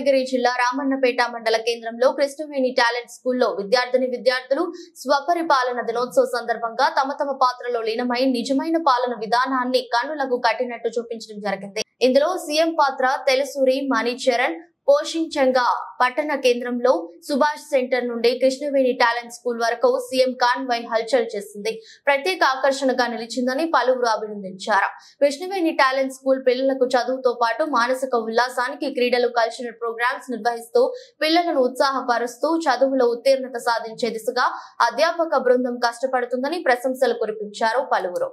భువనగిరి జిల్లా రామన్నపేట మండల కేంద్రంలో కృష్ణవేణి టాలెంట్ స్కూల్లో విద్యార్థులు స్వపరిపాలన దినోత్సవ సందర్భంగా తమ పాత్రలో లీనమై నిజమైన పాలన విధానాన్ని కన్నులకు కట్టినట్టు చూపించడం జరిగింది. ఇందులో సీఎం పాత్ర తెలుసూరి మణిచరణ్ పోషించంగా పట్టణ కేంద్రంలో సుభాష్ సెంటర్ నుండి కృష్ణవేణి టాలెంట్ స్కూల్ వరకు సీఎం కాన్వాయ్ హల్చల్ చేసింది. ప్రత్యేక ఆకర్షణగా నిలిచిందని పలువురు అభినందించారు. కృష్ణవేణి టాలెంట్ స్కూల్ పిల్లలకు చదువుతో పాటు మానసిక ఉల్లాసానికి క్రీడలు, కల్చరల్ ప్రోగ్రామ్స్ నిర్వహిస్తూ పిల్లలను ఉత్సాహపరుస్తూ చదువులో ఉత్తీర్ణత సాధించే దిశగా అధ్యాపక బృందం కష్టపడుతుందని ప్రశంసలు కురిపించారు పలువురు.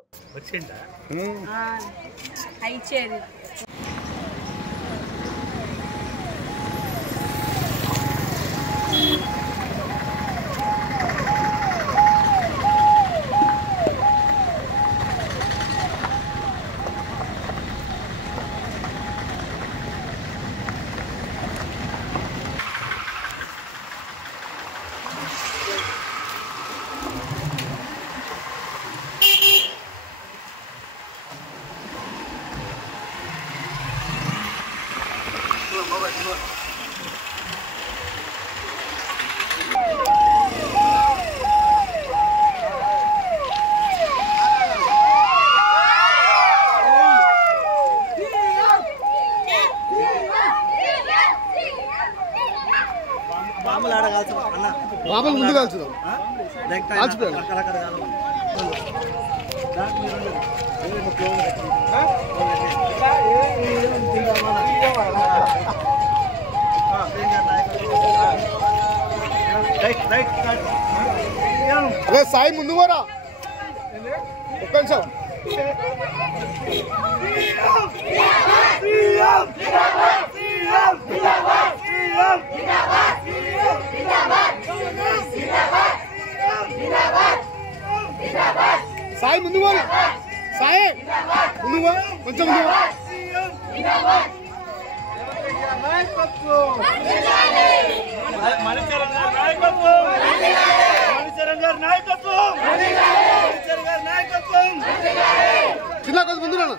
బాబులు ముందు కాల్చుదాం. అదే సాయి ముందు కూడా ఒక్క నిమిషం. సాయి ముందు పోయి, సాయి ముందు పో, కొంచెం ముందు పో. చిన్న కొంచెం ముందు రానా.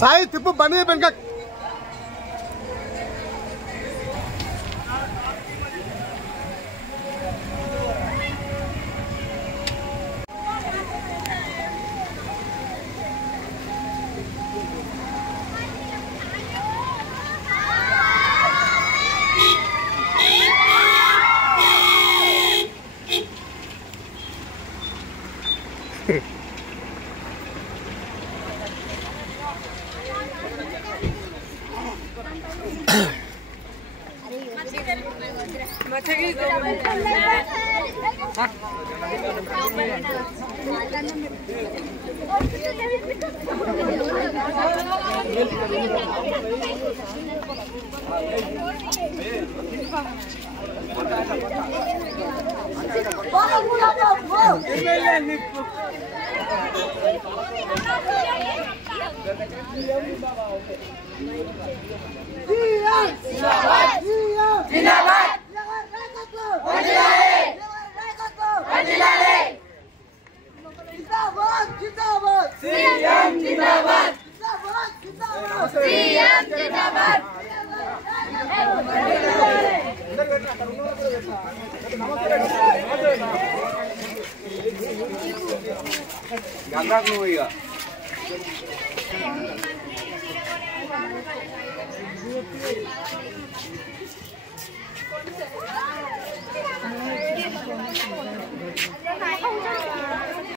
సాయి తిప్పు బండి వెనక.